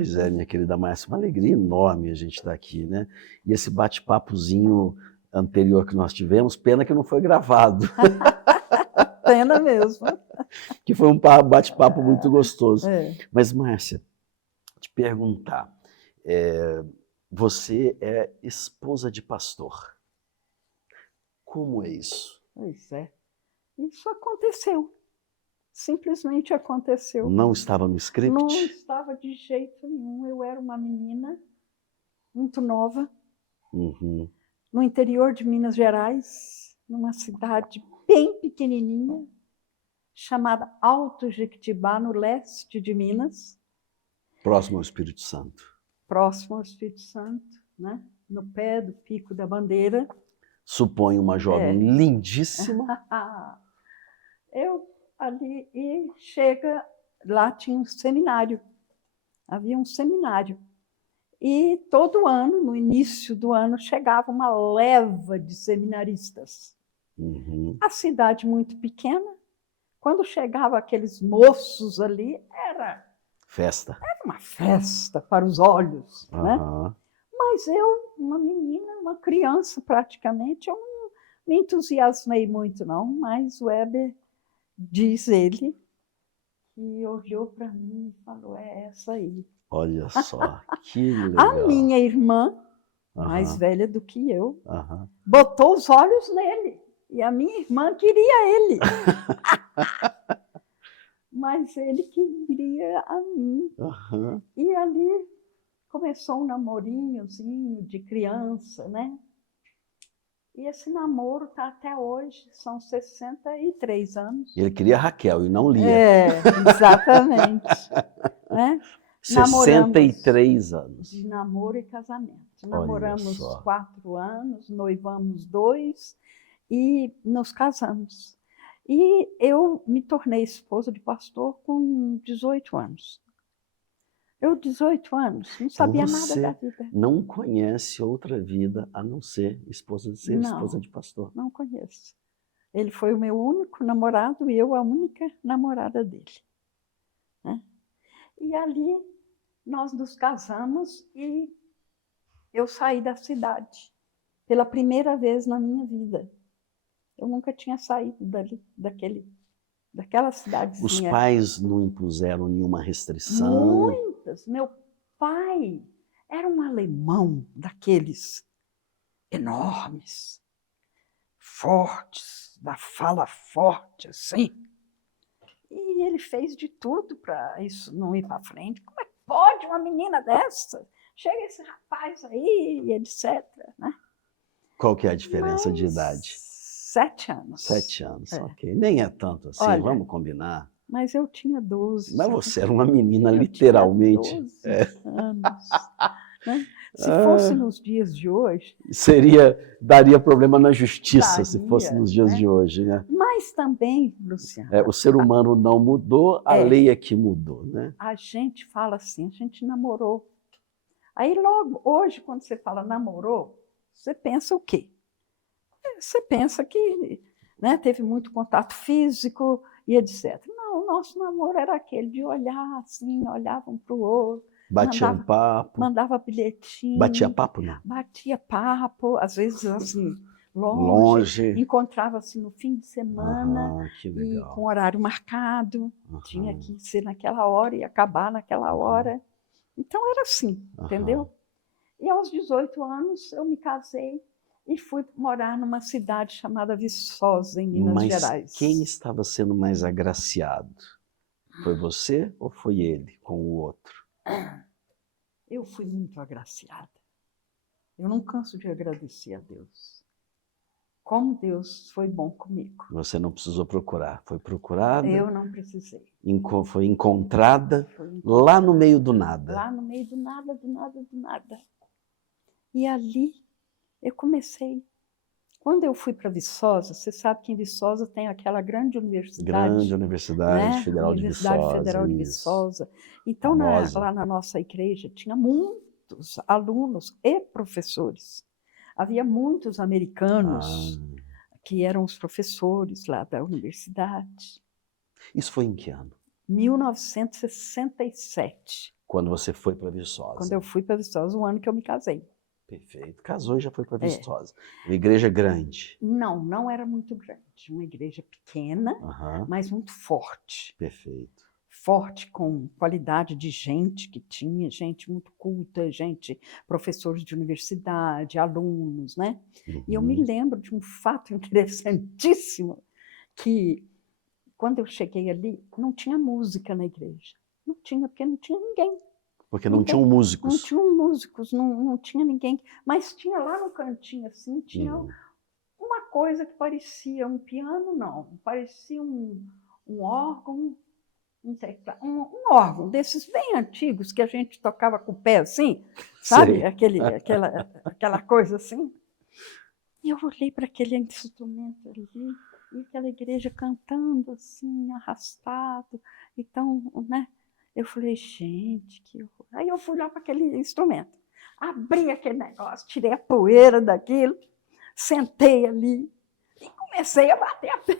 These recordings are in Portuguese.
Pois é, minha querida Márcia, uma alegria enorme a gente estar aqui, né? E esse bate-papozinho anterior que nós tivemos, pena que não foi gravado. Pena mesmo. Que foi um bate-papo muito gostoso. É. Mas, Márcia, te perguntar, você é esposa de pastor. Como é isso? Pois é. Isso aconteceu. Simplesmente aconteceu. Não estava no script? Não estava de jeito nenhum. Eu era uma menina muito nova, no interior de Minas Gerais, numa cidade bem pequenininha, chamada Alto Jequitibá, no leste de Minas. Próximo ao Espírito Santo. Próximo ao Espírito Santo, né? No pé do Pico da Bandeira. Suponho uma jovem lindíssima. Eu ali, e chega, lá tinha um seminário, havia um seminário. E todo ano, no início do ano, chegava uma leva de seminaristas. A cidade muito pequena, quando chegava aqueles moços ali, era uma festa para os olhos, né? Mas eu, uma menina, uma criança praticamente, eu não me entusiasmei muito não, mas o Weber, diz ele, que olhou para mim e falou, é essa aí. Olha só, que legal. A minha irmã, mais velha do que eu, botou os olhos nele. E a minha irmã queria ele. Mas ele queria a mim. E ali começou um namorinhozinho de criança, né? E esse namoro está até hoje, são 63 anos. Ele queria Raquel e não Lia. Exatamente. Né? 63 anos. De namoro e casamento. Namoramos 4 anos, noivamos 2 e nos casamos. E eu me tornei esposa de pastor com 18 anos. Eu, 18 anos, não sabia nada da vida. Não conhece outra vida a não ser esposa de pastor? Não conheço. Ele foi o meu único namorado e eu a única namorada dele. Né? E ali nós nos casamos e eu saí da cidade pela primeira vez na minha vida. Eu nunca tinha saído daquela cidadezinha. Os pais não impuseram nenhuma restrição? Muitas. Meu pai era um alemão daqueles enormes, fortes, da fala forte, assim. E ele fez de tudo para isso não ir para frente. Como é que pode uma menina dessa? Chega esse rapaz aí, etc. Né? Qual que é a diferença de idade? 7 anos. 7 anos, ok. Nem é tanto assim, olha, vamos combinar. Mas eu tinha 12. Mas você era uma menina, literalmente. Eu tinha 12 anos. Né? Se fosse nos dias de hoje... Daria problema na justiça, se fosse nos dias de hoje. Né? Mas também, Luciano... o ser humano não mudou, a lei é que mudou. Né? A gente fala assim, a gente namorou. Aí logo, hoje, quando você fala namorou, você pensa o quê? Você pensa que, né, teve muito contato físico e etc. Não, o nosso namoro era aquele de olhar assim, olhava um para o outro. Batia um papo. Mandava bilhetinho. Batia papo, não? Batia papo, às vezes assim, longe. Encontrava-se no fim de semana e com horário marcado. Tinha que ser naquela hora e acabar naquela hora. Então era assim, entendeu? E aos 18 anos eu me casei e fui morar numa cidade chamada Viçosa, em Minas Gerais. Mas quem estava sendo mais agraciado? Foi você ou foi ele com o outro? Eu fui muito agraciada. Eu não canso de agradecer a Deus. Como Deus foi bom comigo. Você não precisou procurar, foi procurada? Eu não precisei. Foi encontrada lá no meio do nada. Lá no meio do nada, do nada, do nada. E ali eu comecei. Quando eu fui para Viçosa, você sabe que em Viçosa tem aquela grande universidade. Grande Universidade, né? Federal de Viçosa. Universidade Federal de Viçosa. Então, lá na nossa igreja, tinha muitos alunos e professores. Havia muitos americanos que eram os professores lá da universidade. Isso foi em que ano? 1967. Quando você foi para Viçosa. Quando eu fui para Viçosa, o ano que eu me casei. Perfeito. Casou e já foi para Viçosa. Uma igreja grande. Não, não era muito grande. Uma igreja pequena, Aham. mas muito forte. Perfeito. Forte com qualidade de gente que tinha, gente muito culta, gente, professores de universidade, alunos, né? E eu me lembro de um fato interessantíssimo, que quando eu cheguei ali, não tinha música na igreja. Não tinha, porque não tinha ninguém. Porque não Ninguém. tinham músicos. Não tinham músicos, não tinha ninguém. Mas tinha lá no cantinho, assim, tinha uma coisa que parecia um piano, não. Parecia um órgão, um órgão desses bem antigos que a gente tocava com o pé assim, sabe? Sei. Aquela coisa assim. E eu olhei para aquele instrumento ali, e aquela igreja cantando assim, arrastado. Então, né? Eu falei, gente, que horror. Aí eu fui lá para aquele instrumento, abri aquele negócio, tirei a poeira daquilo, sentei ali e comecei a bater a pé.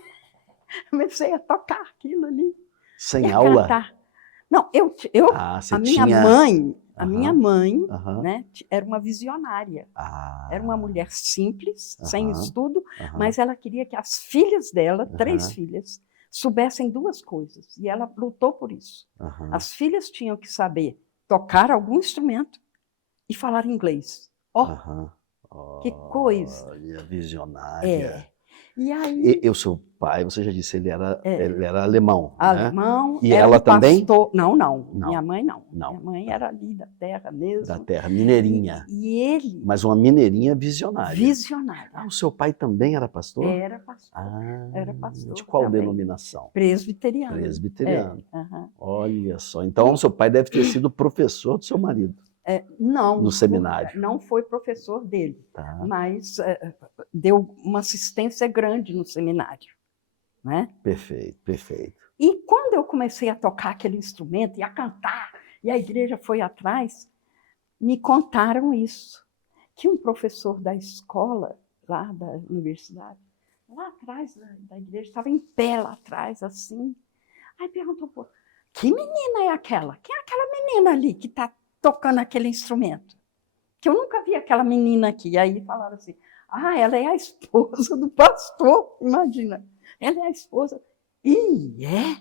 Comecei a tocar aquilo ali. Sem e a aula? Cantar. Não, Você a minha tinha... mãe, né, era uma visionária. Era uma mulher simples, sem estudo, mas ela queria que as filhas dela, 3 filhas, soubessem 2 coisas, e ela lutou por isso. As filhas tinham que saber tocar algum instrumento e falar inglês. Que coisa! Olha, visionária. E aí... E o seu pai, você já disse, ele era alemão, Alemão, né? E era ela também? pastor. Não. Minha mãe não. Minha mãe era ali da terra mesmo. Da terra, mineirinha. E ele... Mas uma mineirinha visionária. Visionária. O seu pai também era pastor? Era pastor. Era pastor. De qual também. denominação? Presbiteriano. Presbiteriano. Olha só. Então, o seu pai deve ter sido professor do seu marido. Não. No seminário. Não foi professor dele, mas deu uma assistência grande no seminário. Né? Perfeito, perfeito. E quando eu comecei a tocar aquele instrumento e a cantar, e a igreja foi atrás, me contaram isso, que um professor da escola, lá da universidade, lá atrás da igreja, estava em pé lá atrás, assim. Aí perguntou, pô, que menina é aquela? Quem é aquela menina ali que está tocando aquele instrumento? Que eu nunca vi aquela menina aqui. E aí falaram assim, ela é a esposa do pastor, imagina. Ela é a esposa. E aí,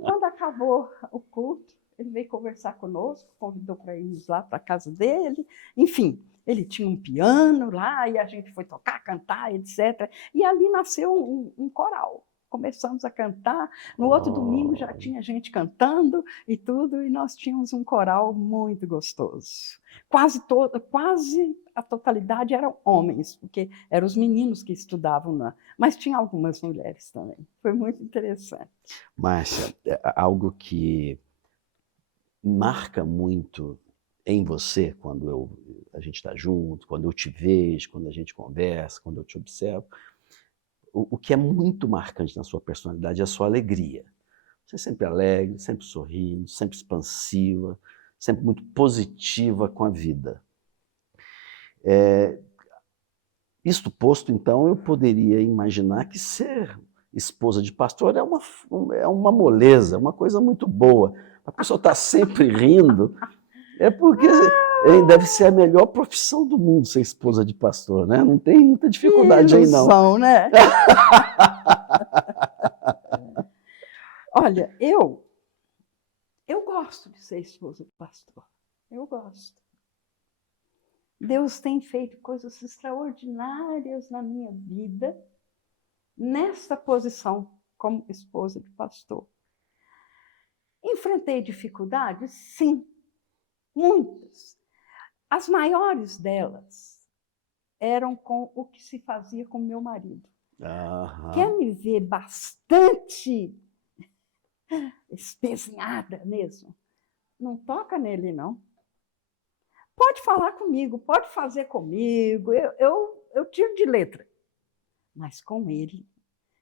quando acabou o culto, ele veio conversar conosco, convidou para irmos lá para a casa dele. Enfim, ele tinha um piano lá, e a gente foi tocar, cantar, etc. E ali nasceu um coral. Começamos a cantar. No outro domingo já tinha gente cantando e tudo, e nós tínhamos um coral muito gostoso. Quase a totalidade eram homens, porque eram os meninos que estudavam lá, mas tinha algumas mulheres também. Foi muito interessante. Márcia, algo que marca muito em você quando a gente está junto, quando eu te vejo, quando a gente conversa, quando eu te observo, o que é muito marcante na sua personalidade é a sua alegria. Você é sempre alegre, sempre sorrindo, sempre expansiva, sempre muito positiva com a vida. Isto posto, então, eu poderia imaginar que ser esposa de pastor é uma moleza, uma coisa muito boa. A pessoa está sempre rindo, é porque deve ser a melhor profissão do mundo ser esposa de pastor, né? Não tem muita dificuldade aí, não. Ilusão, né? Olha, eu gosto de ser esposa de pastor. Eu gosto. Deus tem feito coisas extraordinárias na minha vida, nessa posição como esposa de pastor. Enfrentei dificuldades? Sim, muitas. As maiores delas eram com o que se fazia com meu marido. Quer me ver bastante espezinhada mesmo? Não toca nele, não. Pode falar comigo, pode fazer comigo, eu tiro de letra. Mas com ele.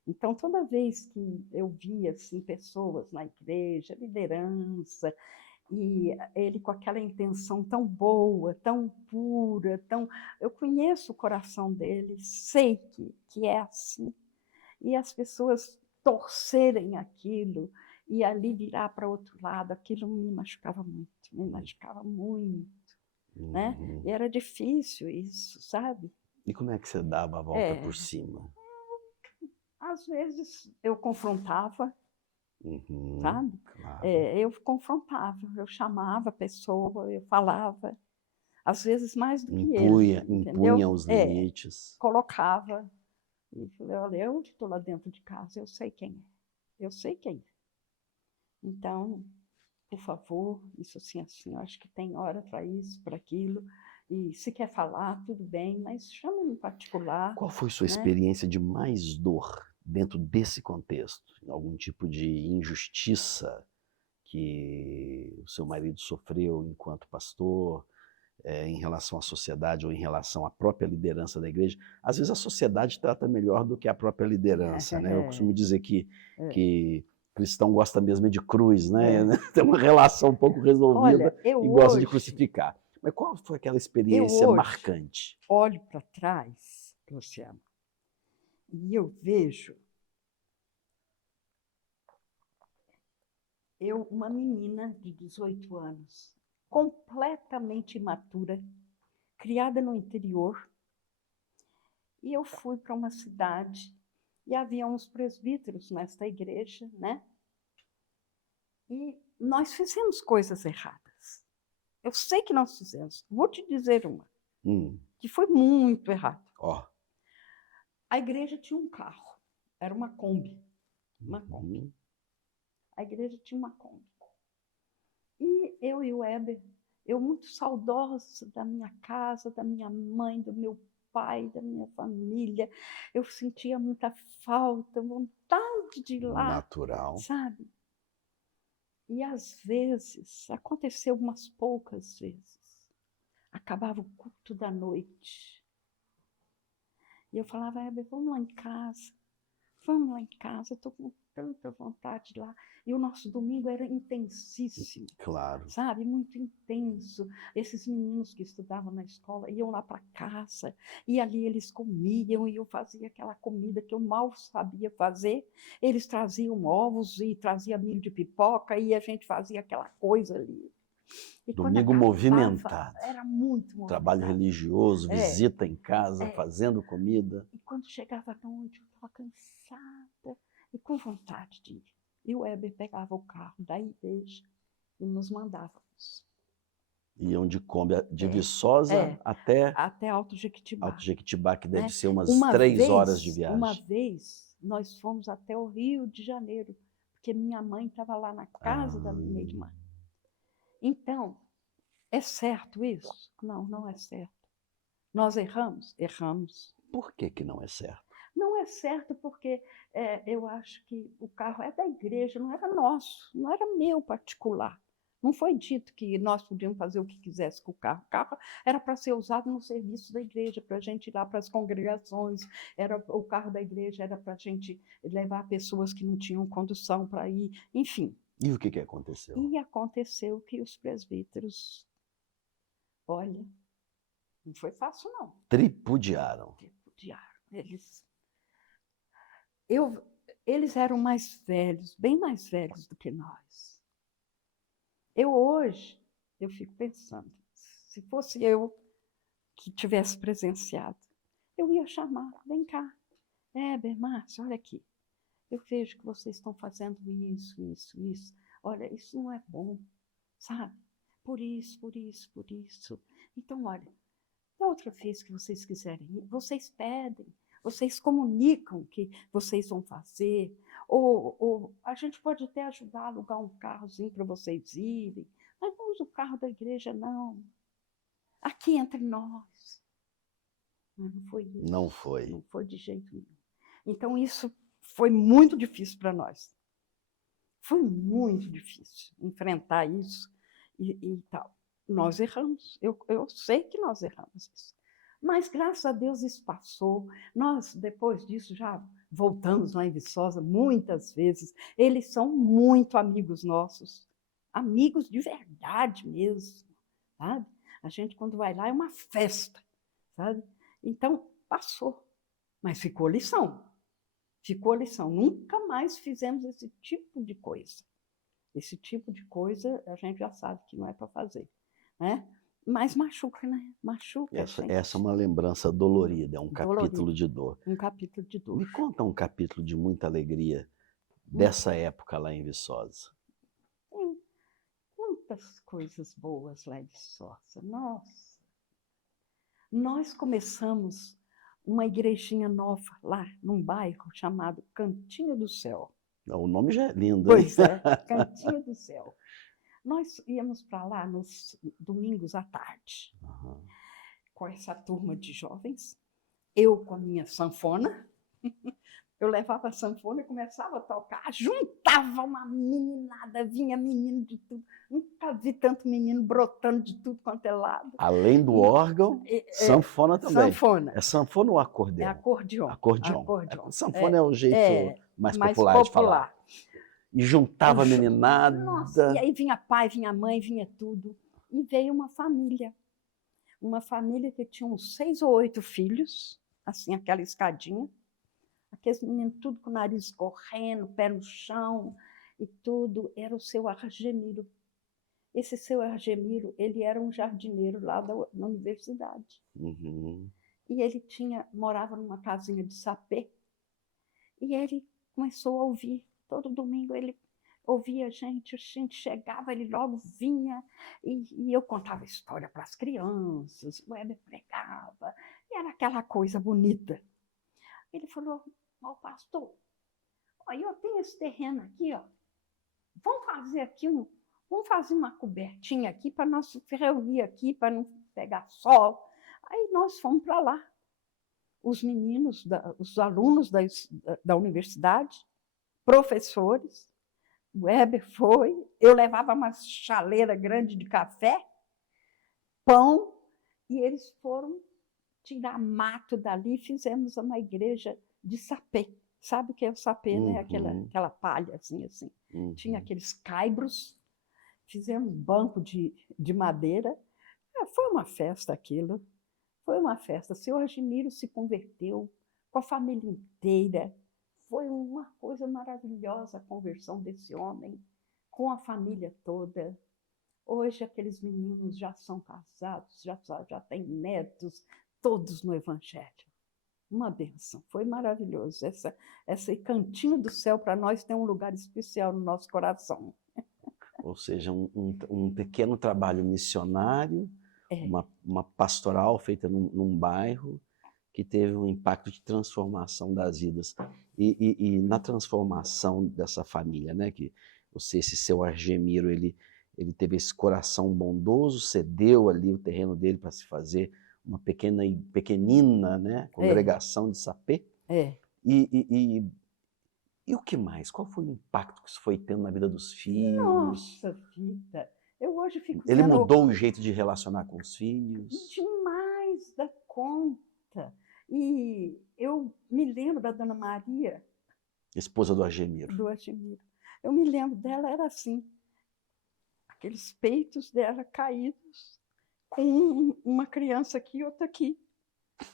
Então, toda vez que eu via assim, pessoas na igreja, liderança, e ele com aquela intenção tão boa, tão pura, eu conheço o coração dele, sei que é assim. E as pessoas torcerem aquilo e ali virar para outro lado, aquilo me machucava muito, né? Uhum. E era difícil isso, sabe? E como é que você dava a volta por cima? Às vezes eu confrontava, Uhum, sabe? claro. Eu confrontava, eu chamava a pessoa, eu falava, às vezes mais do que ele, entendeu? Impunha os limites. Colocava e falei, olha, eu estou lá dentro de casa, eu sei quem é, eu sei quem é. Então, por favor, isso assim, eu acho que tem hora para isso, para aquilo, e se quer falar, tudo bem, mas chama em particular. Qual foi sua né? experiência de mais dor dentro desse contexto? Algum tipo de injustiça que o seu marido sofreu enquanto pastor, em relação à sociedade ou em relação à própria liderança da igreja? Às vezes a sociedade trata melhor do que a própria liderança, né? Eu costumo dizer que cristão gosta mesmo de cruz, né? Tem uma relação um pouco resolvida. Olha, e gosta de crucificar. Mas qual foi aquela experiência marcante? Olho para trás, Luciano, e eu vejo uma menina de 18 anos, completamente imatura, criada no interior, e eu fui para uma cidade e havia uns presbíteros nesta igreja, né? E nós fizemos coisas erradas. Eu sei que nós fizemos. Vou te dizer uma, que foi muito errado. A igreja tinha um carro, era uma Kombi. A igreja tinha uma Kombi. E eu e o Heber, eu muito saudosa da minha casa, da minha mãe, do meu pai, da minha família, eu sentia muita falta, vontade de ir lá. Natural. Sabe? E às vezes, aconteceu umas poucas vezes, acabava o culto da noite. E eu falava, Heber, vamos lá em casa, eu estou com tanta vontade de ir lá. E o nosso domingo era intensíssimo. Claro. Sabe? Muito intenso. Esses meninos que estudavam na escola iam lá para casa, e ali eles comiam, e eu fazia aquela comida que eu mal sabia fazer. Eles traziam ovos e traziam milho de pipoca, e a gente fazia aquela coisa ali. E domingo acabava, movimentado. Era muito movimentado. Trabalho religioso, visita em casa, fazendo comida. E quando chegava à noite, eu estava cansada e com vontade de ir. E o Heber pegava o carro da igreja e nos mandávamos. Iam de Kombi de Viçosa até Alto Jequitibá. Alto Jequitibá, que deve ser umas 3 horas de viagem. Uma vez, nós fomos até o Rio de Janeiro, porque minha mãe estava lá na casa da minha irmã. Então, é certo isso? Não, não é certo. Nós erramos? Erramos. Por que não é certo? Não é certo porque eu acho que o carro é da igreja, não era nosso, não era meu particular. Não foi dito que nós podíamos fazer o que quisesse com o carro. O carro era para ser usado no serviço da igreja, para a gente ir lá para as congregações. O carro da igreja era para a gente levar pessoas que não tinham condução para ir, enfim. E o que aconteceu? E aconteceu que os presbíteros, olha, não foi fácil, não. Tripudiaram. Eles eram mais velhos, bem mais velhos do que nós. Hoje, eu fico pensando, se fosse eu que tivesse presenciado, eu ia chamar, vem cá, Heber, Márcio, olha aqui, eu vejo que vocês estão fazendo isso. Olha, isso não é bom, sabe? Por isso. Então, olha, da outra vez que vocês quiserem ir, vocês pedem, vocês comunicam o que vocês vão fazer, ou a gente pode até ajudar a alugar um carrozinho para vocês irem, mas não usa o carro da igreja, não. Aqui entre nós. Mas não foi isso. Não foi. Não foi de jeito nenhum. Então, isso foi muito difícil para nós. Foi muito difícil enfrentar isso e tal. Nós erramos. Eu sei que nós erramos isso. Mas, graças a Deus, isso passou. Nós, depois disso, já voltamos lá em Viçosa muitas vezes. Eles são muito amigos nossos. Amigos de verdade mesmo, sabe? A gente, quando vai lá, é uma festa, sabe? Então, passou. Mas ficou lição. Nunca mais fizemos esse tipo de coisa. Esse tipo de coisa a gente já sabe que não é para fazer, né? Mas machuca, né? Machuca a Essa gente. é uma lembrança dolorida, é um capítulo Dolorido, de dor. um capítulo de dor. Me conta um capítulo de muita alegria dessa época lá em Viçosa. Tem quantas coisas boas lá em Viçosa. Nossa! Nós começamos uma igrejinha nova lá num bairro chamado Cantinho do Céu. O nome já é lindo, hein? Pois é, Cantinho do Céu. Nós íamos para lá nos domingos à tarde, Aham. com essa turma de jovens, eu com a minha sanfona. Eu levava a sanfona e começava a tocar, juntava uma meninada, vinha menino de tudo. Nunca vi tanto menino brotando de tudo quanto é lado. Além do órgão, sanfona também. Sanfona. É sanfona ou É acordeão? acordeão. Acordeão. Acordeão. Sanfona é o jeito mais popular de falar. E juntava a meninada. Nossa, e aí vinha pai, vinha mãe, vinha tudo. E veio uma família. Uma família que tinha uns 6 ou 8 filhos, assim, aquela escadinha. Aqueles meninos tudo com o nariz correndo, pé no chão e tudo. Era o seu Argemiro. Esse seu Argemiro, ele era um jardineiro lá na universidade. Uhum. E ele morava numa casinha de sapê. E ele começou a ouvir. Todo domingo ele ouvia a gente chegava, ele logo vinha. E eu contava história para as crianças, o Weber pregava. E era aquela coisa bonita. Ele falou: ó, pastor, ó, eu tenho esse terreno aqui, ó. Vamos fazer uma cobertinha aqui para nós reunir aqui, para não pegar sol. Aí nós fomos para lá. Os meninos, os alunos da universidade, professores, o Weber foi, eu levava uma chaleira grande de café, pão, e eles foram tirar mato dali, fizemos uma igreja de sapê. Sabe o que é o sapê, né? Aquela palha assim. Uhum. Tinha aqueles caibros, fizemos banco de madeira. Foi uma festa aquilo. Foi uma festa. Seu Argemiro se converteu com a família inteira. Foi uma coisa maravilhosa a conversão desse homem, com a família toda. Hoje aqueles meninos já são casados, já têm netos, todos no Evangelho. Uma bênção, foi maravilhoso. Esse Cantinho do Céu, para nós, tem um lugar especial no nosso coração. Ou seja, um pequeno trabalho missionário, uma pastoral feita num bairro que teve um impacto de transformação das vidas. E na transformação dessa família, né, que esse seu Argemiro, ele teve esse coração bondoso, cedeu ali o terreno dele para se fazer uma pequenina, né, congregação de sapê. E o que mais? Qual foi o impacto que isso foi tendo na vida dos filhos? Nossa vida! Eu hoje fico Ele mudou o jeito de relacionar com os filhos? Demais da conta. E eu me lembro da Dona Maria. Esposa do Argemiro. Do Argemiro. Eu me lembro dela, era assim, aqueles peitos dela caídos, com uma criança aqui e outra aqui,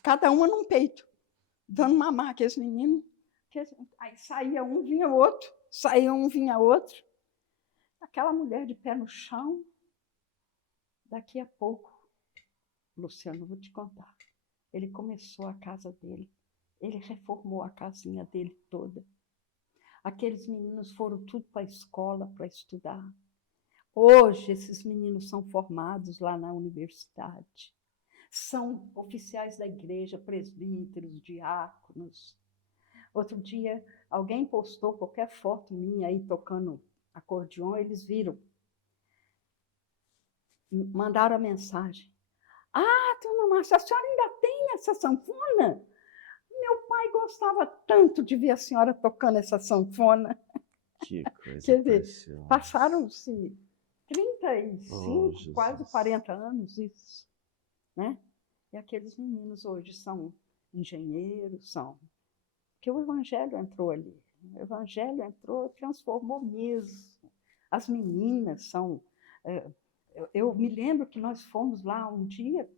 cada uma num peito, dando mamar aqueles meninos. Aí saía um, vinha outro, saía um, vinha outro. Aquela mulher de pé no chão. Daqui a pouco, Luciano, vou te contar, ele começou a casa dele, ele reformou a casinha dele toda. Aqueles meninos foram tudo para a escola para estudar. Hoje, esses meninos são formados lá na universidade. São oficiais da igreja, presbíteros, diáconos. Outro dia, alguém postou qualquer foto minha aí tocando acordeon, eles viram. Mandaram a mensagem. Ah, dona Márcia, a senhora ainda tem essa sanfona? Meu pai gostava tanto de ver a senhora tocando essa sanfona. Que coisa Quer dizer, preciosa. passaram-se 35, quase 40 anos isso, né? E aqueles meninos hoje são engenheiros, porque o Evangelho entrou ali. O Evangelho entrou, transformou mesmo. As meninas são... Eu me lembro que nós fomos lá um dia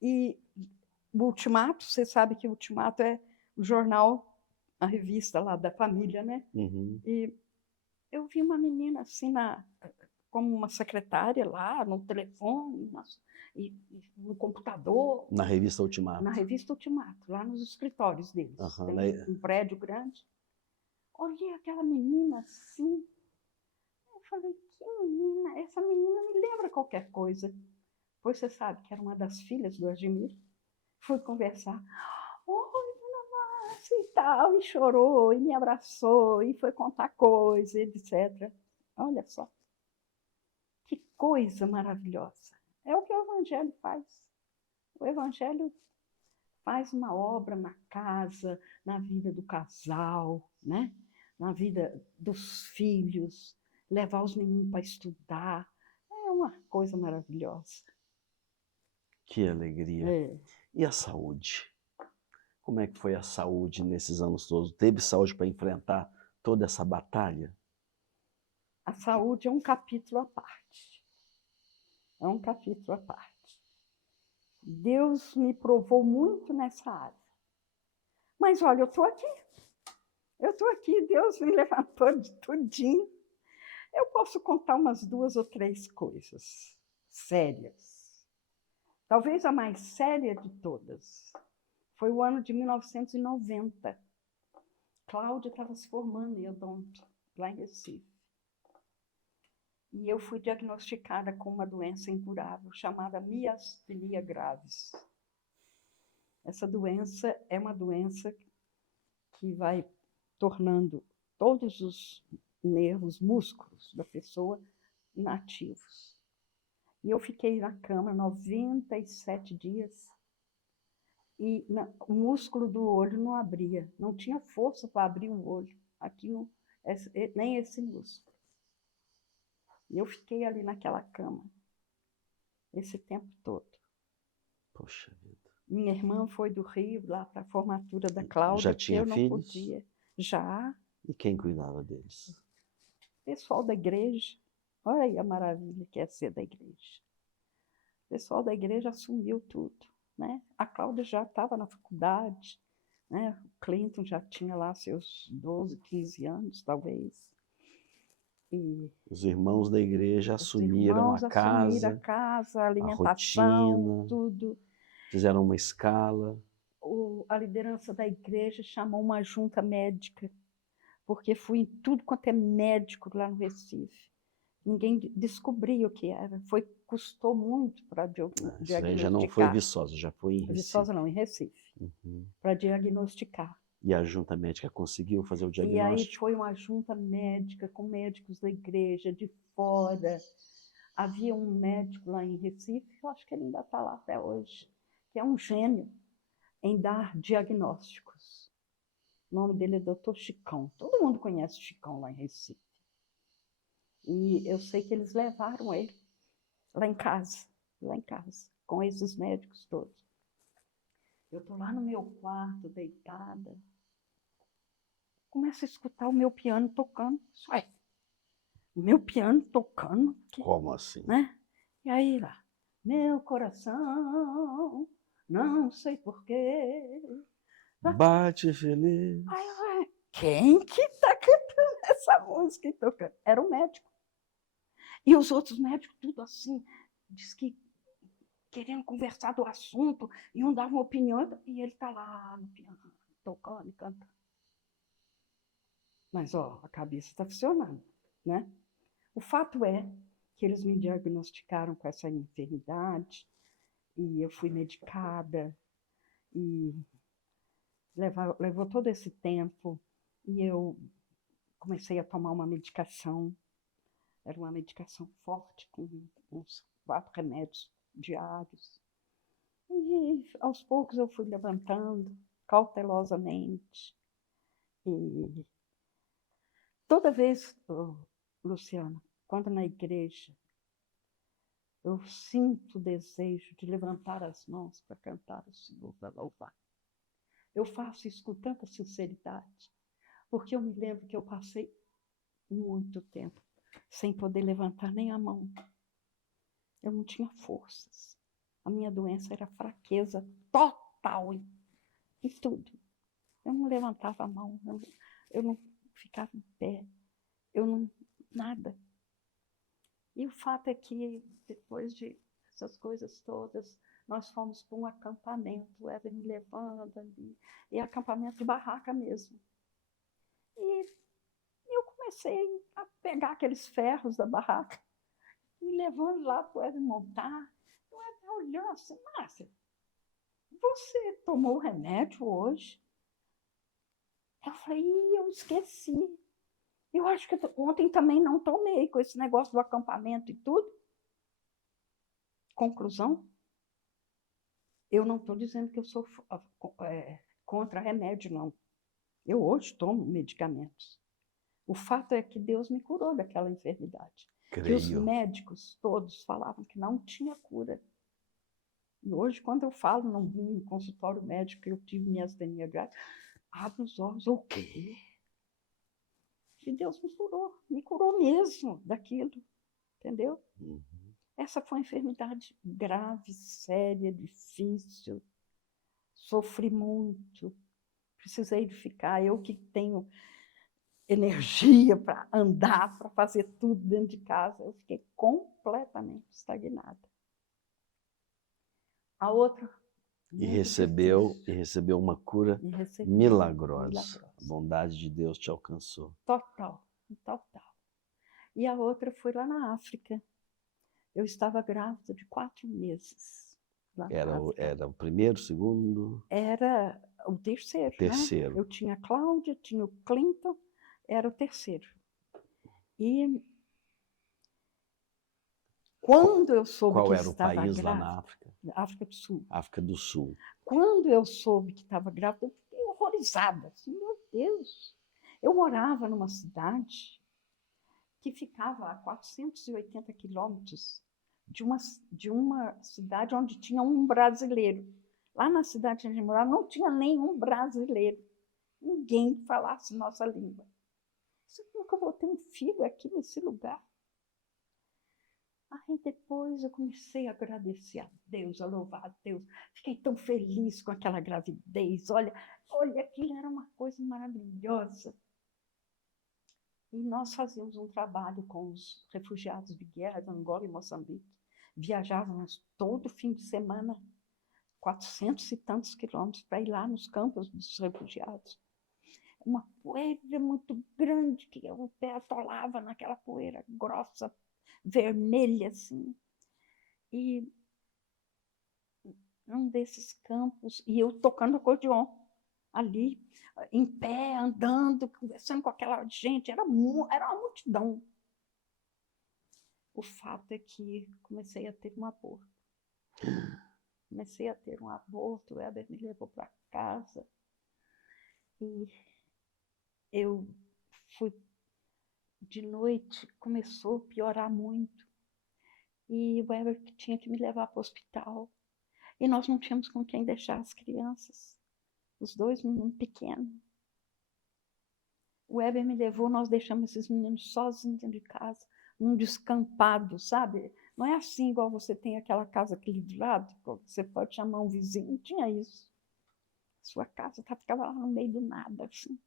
e o Ultimato, você sabe que o Ultimato é o jornal, a revista lá da família, né? Uhum. E eu vi uma menina assim, como uma secretária lá, no telefone, e no computador, Na revista Ultimato. na revista Ultimato, lá nos escritórios deles. Aham, Tem daí- um prédio grande. Olhei aquela menina assim, eu falei, que menina, essa menina me lembra qualquer coisa. Pois você sabe que era uma das filhas do Admir. Fui conversar. Oi, dona Márcia e tal, e chorou, e me abraçou, e foi contar coisas, etc. Olha só, que coisa maravilhosa. É o que o Evangelho faz. O Evangelho faz uma obra na casa, na vida do casal, né? Na vida dos filhos, levar os meninos para estudar. É uma coisa maravilhosa. Que alegria. É. E a saúde? Como é que foi a saúde nesses anos todos? Teve saúde para enfrentar toda essa batalha? A saúde é um capítulo à parte. É um capítulo à parte. Deus me provou muito nessa área. Mas olha, eu estou aqui. Eu estou aqui, Deus me levantou de tudinho. Eu posso contar umas 2 ou 3 coisas sérias. Talvez a mais séria de todas foi o ano de 1990. Cláudia estava se formando em odonto, lá em Recife. E eu fui diagnosticada com uma doença incurável chamada miastenia graves. Essa doença é uma doença que vai tornando todos os nervos, músculos da pessoa inativos. E eu fiquei na cama 97 dias e o músculo do olho não abria, não tinha força para abrir o olho, aqui não, nem esse músculo. E eu fiquei ali naquela cama esse tempo todo. Poxa vida. Minha irmã foi do Rio lá para a formatura da Cláudia, Já porque tinha eu não filhos? podia. Já, E quem cuidava deles? pessoal da igreja, olha aí a maravilha que é ser da igreja. O pessoal da igreja assumiu tudo, né? A Cláudia já estava na faculdade, né? O Clinton já tinha lá seus 12, 15 anos, talvez. E Os irmãos da igreja os assumiram irmãos a assumiram a casa, casa, a a alimentação, rotina, tudo. fizeram uma escala. A liderança da igreja chamou uma junta médica, porque fui em tudo quanto é médico lá no Recife. Ninguém descobria o que era. Custou muito para Isso aí já não foi diagnosticar. Viçosa, já foi em Recife. Viçosa não, em Recife. Uhum. Para diagnosticar. E a junta médica conseguiu fazer o E aí diagnóstico? foi uma junta médica com médicos da igreja, de fora. Havia um médico lá em Recife, eu acho que ele ainda está lá até hoje, que é um gênio em dar diagnósticos. O nome dele é Dr. Chicão. Todo mundo conhece Chicão lá em Recife. E eu sei que eles levaram ele lá em casa, com esses médicos todos. Eu estou lá no meu quarto, deitada, começo a escutar o meu piano tocando. Ué, o meu piano tocando? Como assim? Né? E aí lá, meu coração, não sei porquê. Bate feliz. Aí, quem que está cantando essa música e tocando? Era o médico. E os outros médicos, tudo assim, diz que querendo conversar do assunto, e um dava uma opinião, e ele está lá no piano, tocando e cantando. Mas, ó, a cabeça está funcionando, né? O fato é que eles me diagnosticaram com essa enfermidade, e eu fui medicada, e levou todo esse tempo, e eu comecei a tomar uma medicação, era uma medicação forte, com uns 4 remédios diários. E aos poucos eu fui levantando, cautelosamente. E toda vez, Luciana, quando na igreja eu sinto o desejo de levantar as mãos para cantar o Senhor, para louvar, eu faço isso com tanta sinceridade, porque eu me lembro que eu passei muito tempo sem poder levantar nem a mão. Eu não tinha forças. A minha doença era fraqueza total em tudo. Eu não levantava a mão, eu não ficava em pé, eu não nada. E o fato é que, depois de essas coisas todas, nós fomos para um acampamento, o Éder me levando ali, e acampamento de barraca mesmo. E eu comecei a pegar aqueles ferros da barraca, me levando lá para o Éder montar. O Éder olhou assim: Márcia, você tomou o remédio hoje? Eu falei: eu esqueci. Eu acho que ontem também não tomei, com esse negócio do acampamento e tudo. Conclusão, eu não estou dizendo que eu sou contra remédio, não. Eu hoje tomo medicamentos. O fato é que Deus me curou daquela enfermidade. Que os Creio. médicos todos falavam que não tinha cura. E hoje, quando eu falo num consultório médico que eu tive minha astenia grave, abre os olhos: o quê? E Deus me curou mesmo daquilo, entendeu? Uhum. Essa foi uma enfermidade grave, séria, difícil. Sofri muito, precisei de ficar. Eu que tenho energia para andar, para fazer tudo dentro de casa, eu fiquei completamente estagnada. A outra, E muito recebeu uma cura e recebi, milagrosa. A bondade de Deus te alcançou. Total, total. E a outra foi lá na África. Eu estava grávida de 4 meses. Lá na África. Era o primeiro, segundo, Era o terceiro, né? terceiro. Eu tinha a Cláudia, tinha o Clinton, era o terceiro. E quando eu soube Qual que era o estava país lá grávida, na África? África do Sul. África do Sul. Quando eu soube que estava grávida, eu fiquei horrorizada. Assim, meu Deus! Eu morava numa cidade que ficava a 480 quilômetros de uma cidade onde tinha um brasileiro. Lá na cidade onde eu morava não tinha nenhum brasileiro. Ninguém falasse nossa língua. Como que eu vou ter um filho aqui nesse lugar? Aí depois eu comecei a agradecer a Deus, a louvar a Deus. Fiquei tão feliz com aquela gravidez. Olha, aquilo era uma coisa maravilhosa. E nós fazíamos um trabalho com os refugiados de guerra de Angola e Moçambique. Viajávamos todo fim de semana, 400 e tantos quilômetros, para ir lá nos campos dos refugiados. Uma poeira muito grande, que o pé atolava naquela poeira grossa, vermelha, assim. E num desses campos, e eu tocando acordeon ali, em pé, andando, conversando com aquela gente, era uma multidão. O fato é que comecei a ter um aborto. O Éder me levou para casa e eu fui de noite, começou a piorar muito. E o Éder tinha que me levar para o hospital. E nós não tínhamos com quem deixar as crianças, os 2 meninos pequenos. O Éder me levou, nós deixamos esses meninos sozinhos dentro de casa, num descampado, sabe? Não é assim igual você tem aquela casa aqui do lado, você pode chamar um vizinho, não tinha isso. Sua casa ficava lá no meio do nada, assim.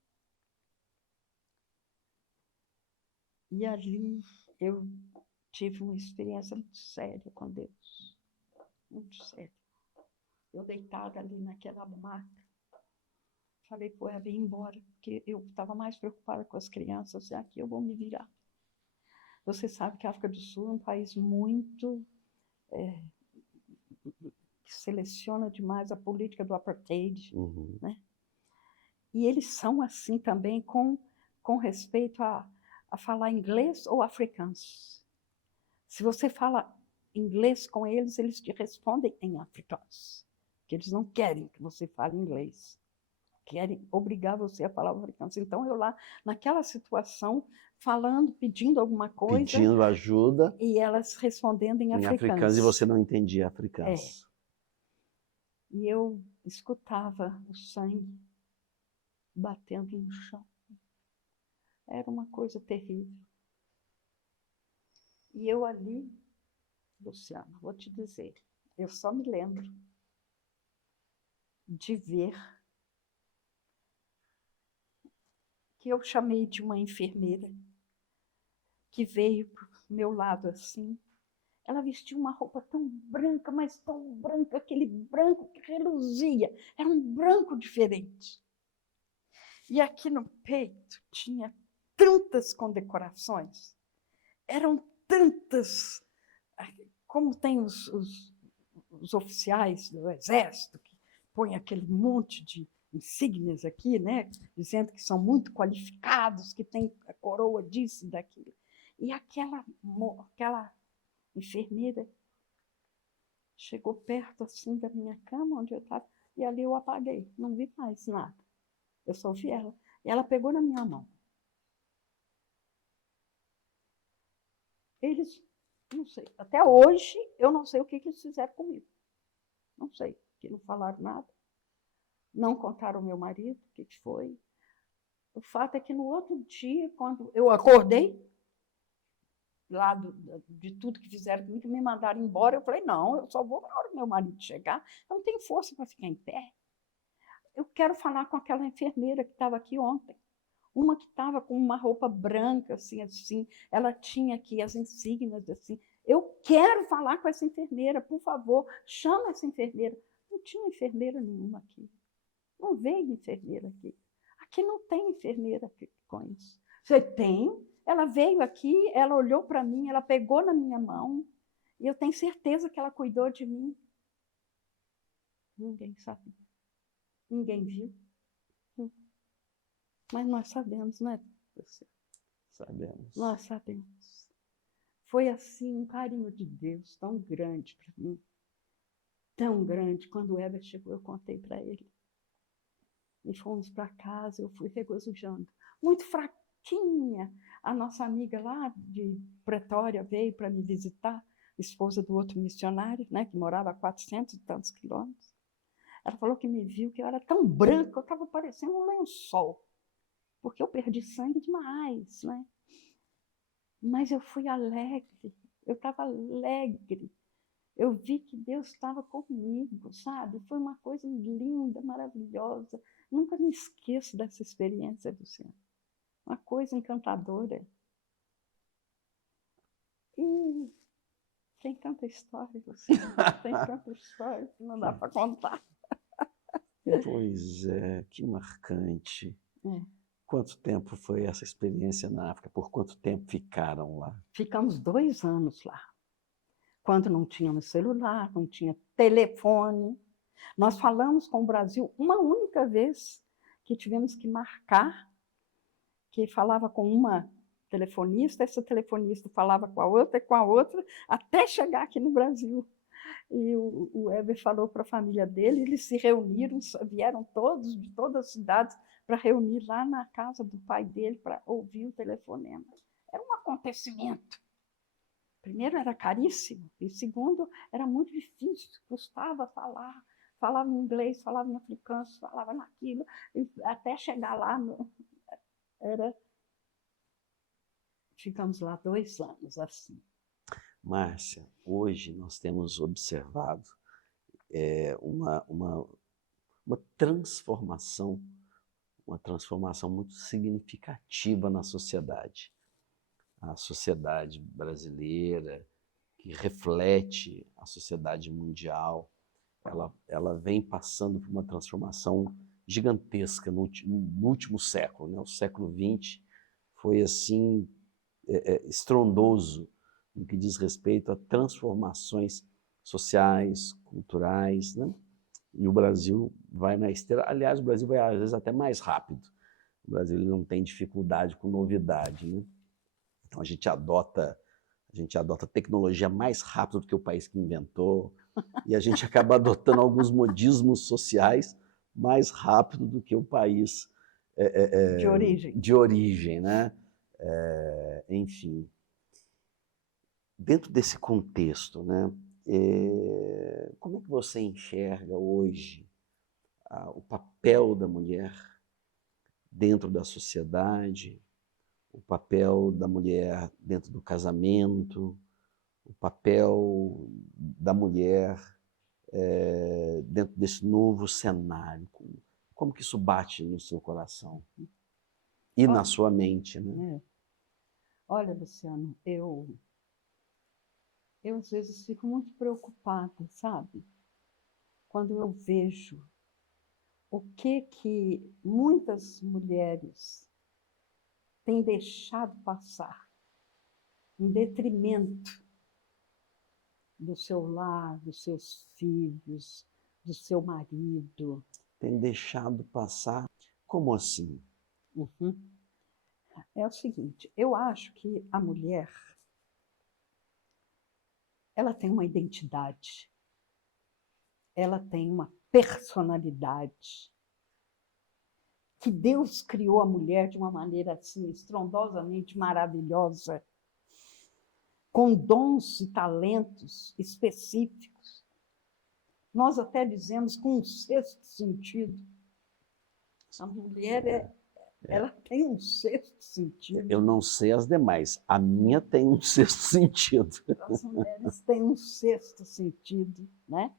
E ali eu tive uma experiência muito séria com Deus, muito séria. Eu deitada ali naquela maca, falei para o Éder ir embora, porque eu estava mais preocupada com as crianças, e aqui eu vou me virar. Você sabe que a África do Sul é um país muito que seleciona demais a política do apartheid, né? E eles são assim também com respeito a falar inglês ou afrikaans. Se você fala inglês com eles, eles te respondem em afrikaans, porque eles não querem que você fale inglês. Querem obrigar você a falar o afrikaans. Então, eu lá, naquela situação, falando, pedindo alguma coisa. Pedindo ajuda. E elas respondendo em afrikaans. E você não entendia afrikaans. E eu escutava o sangue batendo no chão. Era uma coisa terrível. E eu ali, Luciana, vou te dizer, eu só me lembro de ver que eu chamei de uma enfermeira, que veio para o meu lado assim. Ela vestia uma roupa tão branca, mas tão branca, aquele branco que reluzia. Era um branco diferente. E aqui no peito tinha tantas condecorações. Eram tantas, como tem os oficiais do Exército, que põem aquele monte de insígnias aqui, né, dizendo que são muito qualificados, que têm a coroa disso e daquilo. E aquela enfermeira chegou perto assim da minha cama, onde eu estava, e ali eu apaguei, não vi mais nada. Eu só vi ela. E ela pegou na minha mão. Eles, não sei, até hoje eu não sei o que eles fizeram comigo. Não sei, que não falaram nada. Não contaram ao meu marido o que foi. O fato é que no outro dia, quando eu acordei, lá de tudo que fizeram comigo, que me mandaram embora, eu falei, não, eu só vou na hora que meu marido chegar, eu não tenho força para ficar em pé. Eu quero falar com aquela enfermeira que estava aqui ontem. Uma que estava com uma roupa branca, assim, ela tinha aqui as insígnias, assim. Eu quero falar com essa enfermeira, por favor, chama essa enfermeira. Não tinha enfermeira nenhuma aqui. Não veio enfermeira aqui. Aqui não tem enfermeira com isso. Você tem? Ela veio aqui, ela olhou para mim, ela pegou na minha mão, e eu tenho certeza que ela cuidou de mim. Ninguém sabe. Ninguém viu. Mas nós sabemos, não é? Sabemos. Nós sabemos. Foi assim um carinho de Deus tão grande para mim. Tão grande. Quando o Heber chegou, eu contei para ele. E fomos para casa, eu fui regozijando. Muito fraquinha. A nossa amiga lá de Pretória veio para me visitar, esposa do outro missionário, né, que morava a 400 e tantos quilômetros. Ela falou que me viu, que eu era tão branca, eu estava parecendo um lençol, porque eu perdi sangue demais, né? Mas eu fui alegre, eu estava alegre. Eu vi que Deus estava comigo, sabe? Foi uma coisa linda, maravilhosa. Nunca me esqueço dessa experiência, Luciano. Uma coisa encantadora. E tem tanta história, Luciano. Tem tanta história que não dá para contar. Pois é, que marcante. É. Quanto tempo foi essa experiência na África? Por quanto tempo ficaram lá? Ficamos 2 anos lá. Quando não tínhamos celular, não tinha telefone. Nós falamos com o Brasil uma única vez, que tivemos que marcar, que falava com uma telefonista, essa telefonista falava com a outra e com a outra, até chegar aqui no Brasil. E o Heber falou para a família dele, eles se reuniram, vieram todos, de todas as cidades, para reunir lá na casa do pai dele, para ouvir o telefonema. Era um acontecimento. Primeiro, era caríssimo, e segundo, era muito difícil, custava falar. Falava em inglês, falava em africano, falava naquilo, até chegar lá, ficamos lá 2 anos assim. Márcia, hoje nós temos observado uma transformação muito significativa na sociedade. A sociedade brasileira, que reflete a sociedade mundial, ela vem passando por uma transformação gigantesca no último século, né? O século XX foi assim estrondoso no que diz respeito a transformações sociais, culturais, né? E o Brasil vai na esteira. Aliás, o Brasil vai às vezes até mais rápido. O Brasil ele não tem dificuldade com novidade, né? Então a gente adota tecnologia mais rápido do que o país que inventou, e a gente acaba adotando alguns modismos sociais mais rápido do que o país de origem, né? Enfim, dentro desse contexto, né? Como é que você enxerga hoje o papel da mulher dentro da sociedade, o papel da mulher dentro do casamento, o papel da mulher dentro desse novo cenário? Como que isso bate no seu coração? E na sua mente, né? Olha, Luciano, eu às vezes fico muito preocupada, sabe? Quando eu vejo o que muitas mulheres têm deixado passar em detrimento do seu lar, dos seus filhos, do seu marido. Tem deixado passar? Como assim? Uhum. É o seguinte, eu acho que a mulher, ela tem uma identidade, ela tem uma personalidade, que Deus criou a mulher de uma maneira assim estrondosamente maravilhosa, com dons e talentos específicos. Nós até dizemos com um sexto sentido. A mulher ela tem um sexto sentido. Eu não sei as demais. A minha tem um sexto sentido. As mulheres têm um sexto sentido, né?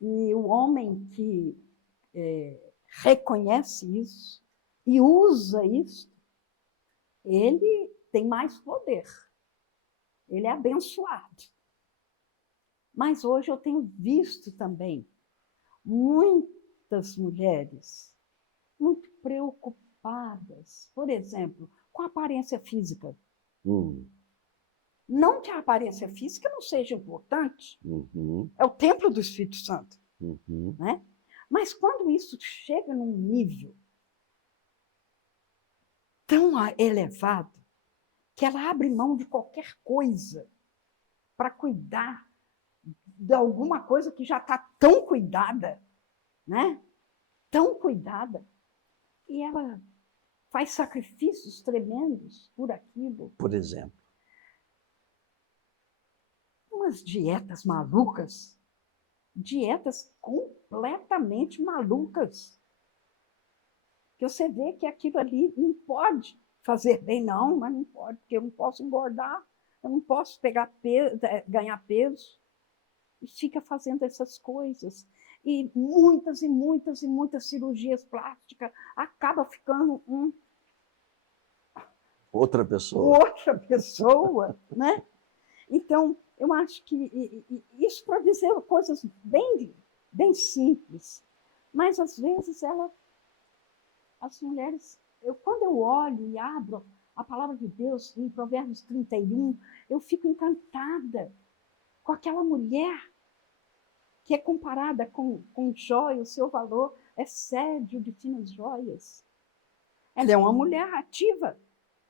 E o homem que reconhece isso e usa isso, ele tem mais poder. Ele é abençoado. Mas hoje eu tenho visto também muitas mulheres muito preocupadas, por exemplo, com a aparência física. Não que a aparência física não seja importante, é o templo do Espírito Santo. Né? Mas quando isso chega num nível tão elevado, que ela abre mão de qualquer coisa para cuidar de alguma coisa que já está tão cuidada, né? Tão cuidada, e ela faz sacrifícios tremendos por aquilo. Por exemplo? Umas dietas malucas, dietas completamente malucas, que você vê que aquilo ali não pode fazer bem, não, mas não pode, porque eu não posso engordar, eu não posso pegar peso, ganhar peso, e fica fazendo essas coisas. E muitas e muitas e muitas cirurgias plásticas, acaba ficando outra pessoa, né? Então, eu acho que isso para dizer coisas bem simples, mas às vezes as mulheres, quando eu olho e abro a palavra de Deus em Provérbios 31, eu fico encantada com aquela mulher que é comparada com joia, o seu valor é cédio de finas joias. Ela é uma mulher ativa,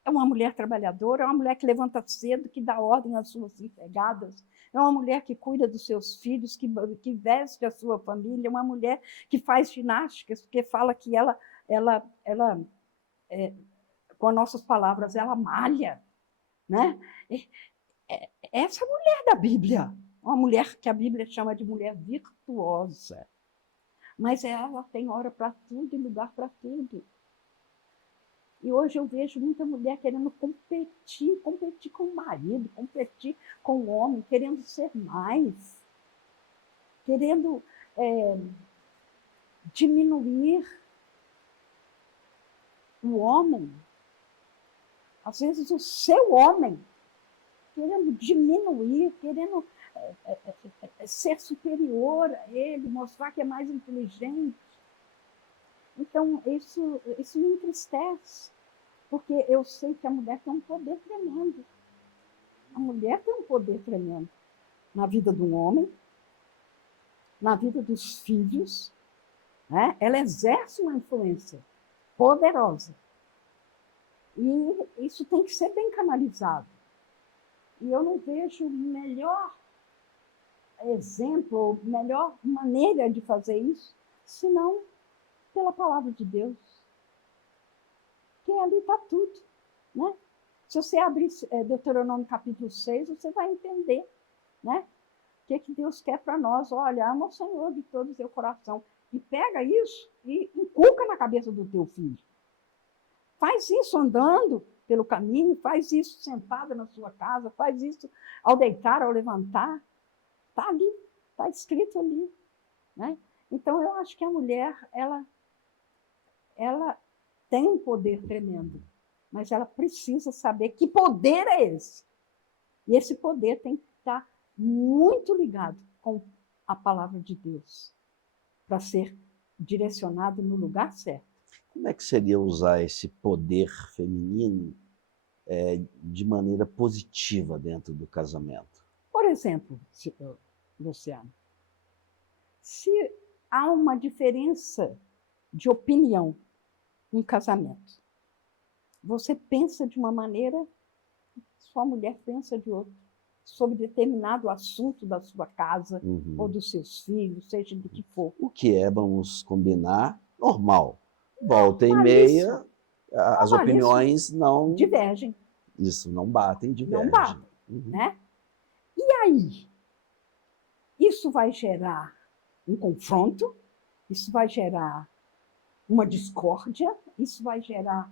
é uma mulher trabalhadora, é uma mulher que levanta cedo, que dá ordem às suas empregadas, é uma mulher que cuida dos seus filhos, que veste a sua família, é uma mulher que faz ginásticas, porque fala que ela com as nossas palavras, ela malha. Né? Essa mulher da Bíblia, uma mulher que a Bíblia chama de mulher virtuosa, mas ela tem hora para tudo e lugar para tudo. E hoje eu vejo muita mulher querendo competir com o marido, competir com o homem, querendo ser mais, querendo diminuir o homem, às vezes o seu homem, querendo diminuir, querendo ser superior a ele, mostrar que é mais inteligente. Então, isso me entristece, porque eu sei que a mulher tem um poder tremendo. A mulher tem um poder tremendo na vida do homem, na vida dos filhos, né? Ela exerce uma influência poderosa. E isso tem que ser bem canalizado. E eu não vejo melhor exemplo, ou melhor maneira de fazer isso, senão pela palavra de Deus. Porque ali está tudo. Né? Se você abrir Deuteronômio capítulo 6, você vai entender, né? O que Deus quer para nós. Olha, ama o Senhor de todo o seu coração. E pega isso e inculca na cabeça do teu filho. Faz isso andando pelo caminho, faz isso sentada na sua casa, faz isso ao deitar, ao levantar. Está ali, está escrito ali. Né? Então, eu acho que a mulher, ela tem um poder tremendo mas ela precisa saber que poder é esse. E esse poder tem que estar muito ligado com a palavra de Deus, para ser direcionado no lugar certo. Como é que seria usar esse poder feminino de maneira positiva dentro do casamento? Por exemplo, Luciano, se há uma diferença de opinião em casamento, você pensa de uma maneira, sua mulher pensa de outra, sobre determinado assunto da sua casa ou dos seus filhos, seja do que for. O que é, vamos combinar, normal. Volta e meia, as opiniões não... divergem. Isso, não batem, divergem. Não batem, né? E aí? Isso vai gerar um confronto, isso vai gerar uma discórdia, isso vai gerar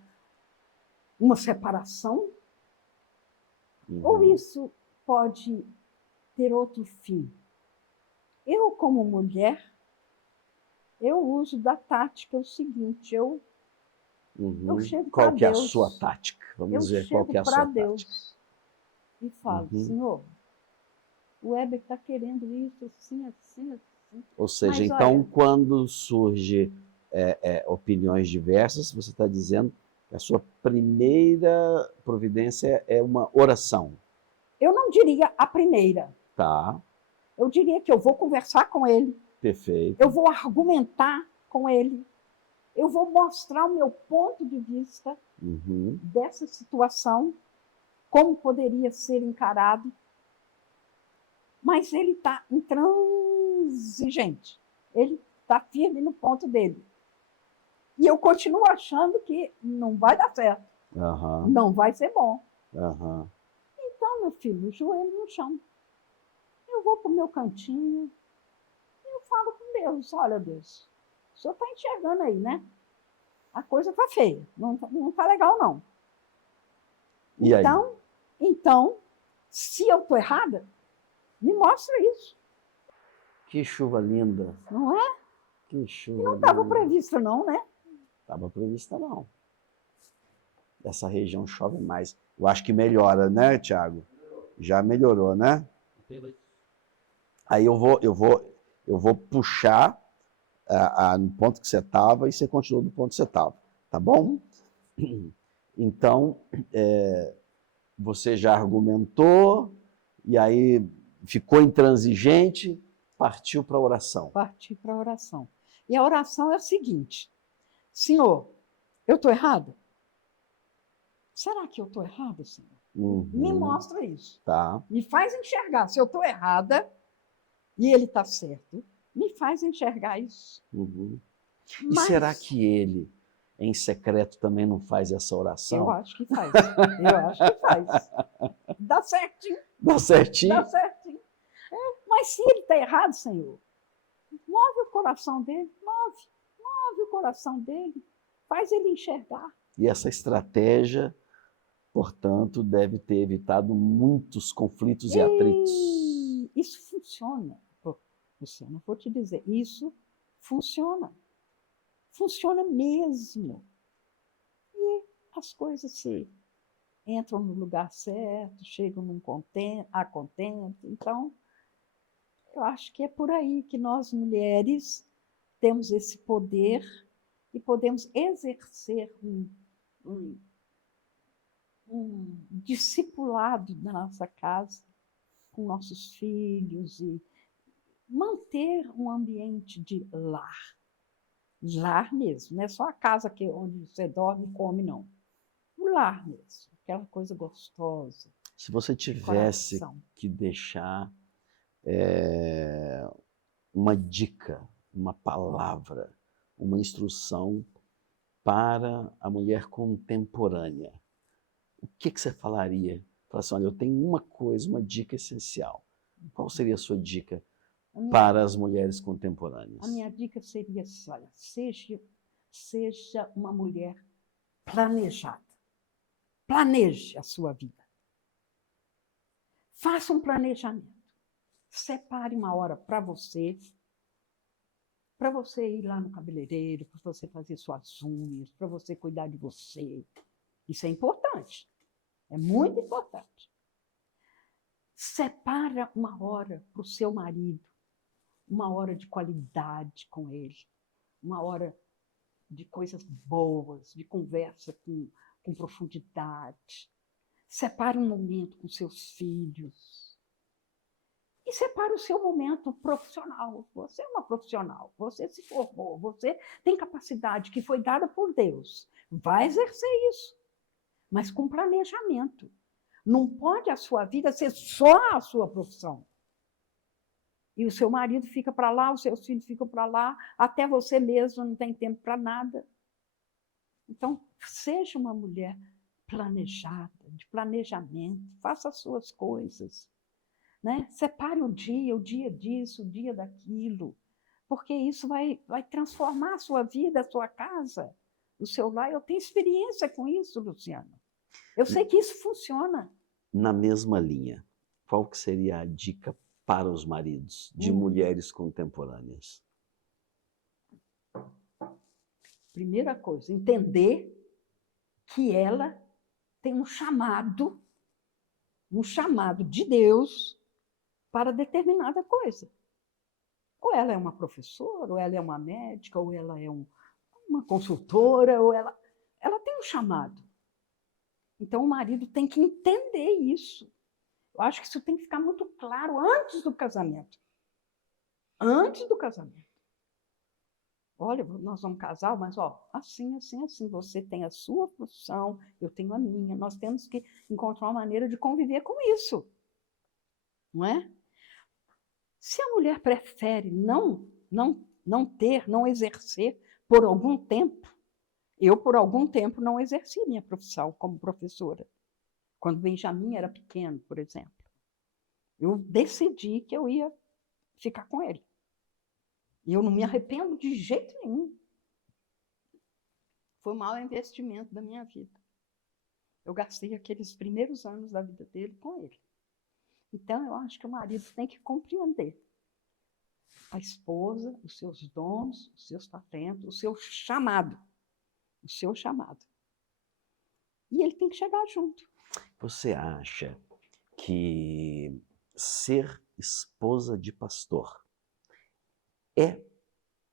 uma separação, ou isso pode ter outro fim? Eu, como mulher, eu uso da tática o seguinte, eu chego para Deus. Qual que é a sua tática? Vamos ver qual que é a sua Deus tática. E falo, Senhor, o Heber está querendo isso, assim, assim, assim. Ou seja, então, olha, quando surge opiniões diversas, você está dizendo que a sua primeira providência é uma oração. Eu não diria a primeira. Tá. Eu diria que eu vou conversar com ele. Perfeito. Eu vou argumentar com ele. Eu vou mostrar o meu ponto de vista dessa situação, como poderia ser encarado. Mas ele está intransigente. Ele está firme no ponto dele. E eu continuo achando que não vai dar certo. Não vai ser bom. Então, meu filho, joelho no chão. Eu vou para o meu cantinho e eu falo com Deus. Olha, Deus, o senhor está enxergando aí, né? A coisa está feia. Não está legal, não. E então, se eu estou errada, me mostra isso. Que chuva linda. Não é? Que chuva e não estava prevista, não, né? Estava prevista, não. Essa região chove mais. Eu acho que melhora, né, Tiago? Já melhorou, né? Aí eu vou puxar no ponto que você estava e você continua do ponto que você estava. Tá bom? Então, você já argumentou, e aí ficou intransigente, partiu para a oração. Parti para a oração. E a oração é a seguinte: Senhor, eu estou errada? Será que eu estou errada, Senhor? Me mostra isso. Tá. Me faz enxergar. Se eu estou errada e ele está certo, me faz enxergar isso. E será que ele, em secreto, também não faz essa oração? Eu acho que faz. Eu acho que faz. Dá certinho. Dá certinho? Dá certinho. Mas se ele está errado, Senhor, move o coração dele, move o coração dele, faz ele enxergar. E essa estratégia, portanto, deve ter evitado muitos conflitos e atritos. Isso funciona, Luciana, vou te dizer, isso funciona. Funciona mesmo. E as coisas se entram no lugar certo, chegam a contento. Então, eu acho que é por aí que nós, mulheres, temos esse poder e podemos exercer um discipulado na nossa casa, com nossos filhos, e manter um ambiente de lar. Lar mesmo, não é só a casa onde você dorme e come, não. O lar mesmo, aquela coisa gostosa. Se você tivesse que deixar uma dica, uma palavra, uma instrução para a mulher contemporânea, o que você falaria? Fala assim, olha, eu tenho uma coisa, uma dica essencial. Qual seria a sua dica para as mulheres contemporâneas? A minha dica seria, olha, seja uma mulher planejada. Planeje a sua vida. Faça um planejamento. Separe uma hora para você ir lá no cabeleireiro, para você fazer suas unhas, para você cuidar de você, Isso é importante. É muito importante. Separa uma hora para o seu marido, uma hora de qualidade com ele, uma hora de coisas boas, de conversa com profundidade. Separe um momento com seus filhos. E separe o seu momento profissional. Você é uma profissional, você se formou, você tem capacidade que foi dada por Deus. Vai exercer isso, mas com planejamento. Não pode a sua vida ser só a sua profissão. E o seu marido fica para lá, os seus filhos ficam para lá, até você mesmo não tem tempo para nada. Então, seja uma mulher planejada, de planejamento, faça as suas coisas. Né? Separe o dia disso, o dia daquilo, porque isso vai transformar a sua vida, a sua casa, o seu lar. Eu tenho experiência com isso, Luciano. Eu sei que isso funciona. Na mesma linha, qual que seria a dica para os maridos de mulheres contemporâneas? Primeira coisa, entender que ela tem um chamado de Deus para determinada coisa. Ou ela é uma professora, ou ela é uma médica, ou ela é uma consultora, ou ela tem um chamado. Então, o marido tem que entender isso. Eu acho que isso tem que ficar muito claro antes do casamento. Antes do casamento. Olha, nós vamos casar, mas assim. Você tem a sua profissão, eu tenho a minha. Nós temos que encontrar uma maneira de conviver com isso. Não é? Se a mulher prefere não exercer por algum tempo, eu por algum tempo não exerci minha profissão como professora. Quando Benjamin era pequeno, por exemplo, eu decidi que eu ia ficar com ele. E eu não me arrependo de jeito nenhum. Foi o maior investimento da minha vida. Eu gastei aqueles primeiros anos da vida dele com ele. Então, eu acho que o marido tem que compreender a esposa, os seus dons, os seus talentos, o seu chamado. O seu chamado. E ele tem que chegar junto. Você acha que ser esposa de pastor é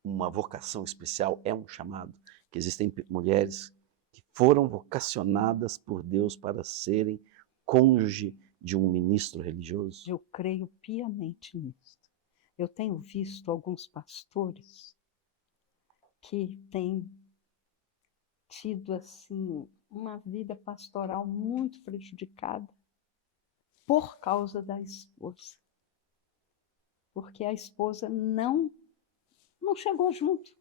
uma vocação especial, é um chamado? Que existem mulheres que foram vocacionadas por Deus para serem cônjuge de um ministro religioso? Eu creio piamente nisso. Eu tenho visto alguns pastores que têm tido assim uma vida pastoral muito prejudicada por causa da esposa. Porque a esposa não chegou junto.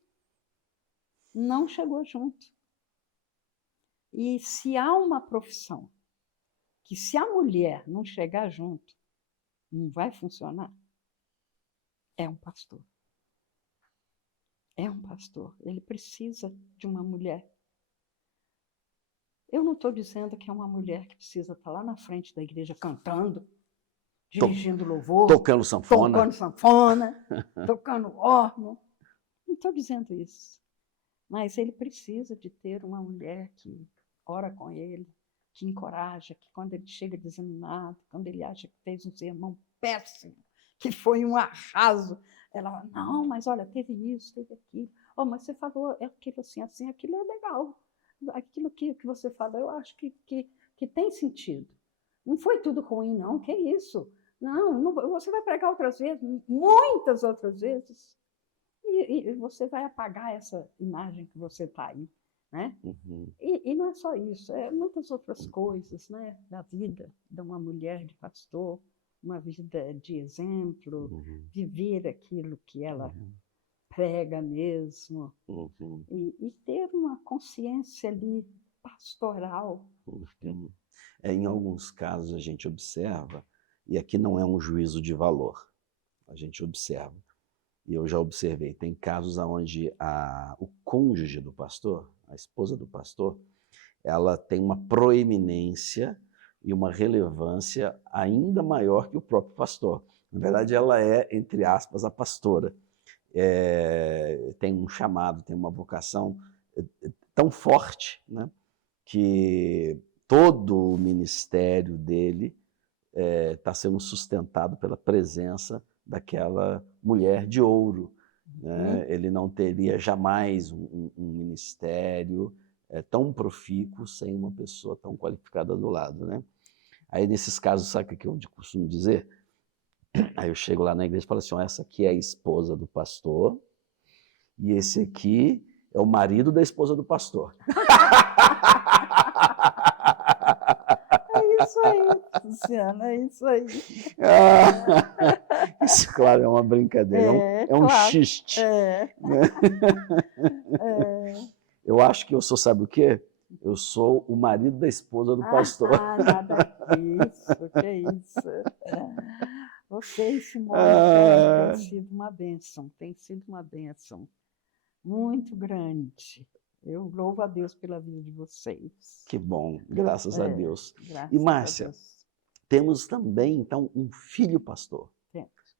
Não chegou junto. E se há uma profissão que se a mulher não chegar junto, não vai funcionar, é um pastor. É um pastor. Ele precisa de uma mulher. Eu não estou dizendo que é uma mulher que precisa estar lá na frente da igreja cantando, dirigindo louvor, tocando sanfona, tocando órgão. Não estou dizendo isso. Mas ele precisa de ter uma mulher que ora com ele, que encoraja, que quando ele chega desanimado, quando ele acha que fez um sermão péssimo, que foi um arraso, ela fala, não, mas olha, teve isso, teve aquilo. Mas você falou aquilo assim, aquilo é legal. Aquilo que você falou, eu acho que tem sentido. Não foi tudo ruim, não, que isso? Não, você vai pregar outras vezes, muitas outras vezes, e você vai apagar essa imagem que você está aí. Né? Uhum. E não é só isso, é muitas outras coisas, né, da vida de uma mulher de pastor, uma vida de exemplo, viver aquilo que ela prega mesmo, e ter uma consciência ali pastoral. Em alguns casos a gente observa, e aqui não é um juízo de valor, a gente observa, e eu já observei, tem casos onde o cônjuge do pastor, a esposa do pastor, ela tem uma proeminência e uma relevância ainda maior que o próprio pastor. Na verdade, ela é, entre aspas, a pastora. Tem um chamado, tem uma vocação tão forte, né, que todo o ministério dele está sendo sustentado pela presença daquela mulher de ouro, né? Ele não teria jamais um ministério tão profícuo sem uma pessoa tão qualificada do lado, né? Aí, nesses casos, sabe o que eu costumo dizer? Aí eu chego lá na igreja e falo assim, ó, essa aqui é a esposa do pastor e esse aqui é o marido da esposa do pastor. É isso aí, Luciano, é isso aí. Isso, claro, é uma brincadeira, é um claro. xiste. Né? Eu acho que eu sou, sabe o quê? Eu sou o marido da esposa do pastor. Nada disso, que isso. Você e Simone tem sido uma bênção, tem sido uma bênção muito grande. Eu louvo a Deus pela vida de vocês. Que bom, graças a Deus. Graças E Márcia, a Deus. Temos também, então, um filho pastor.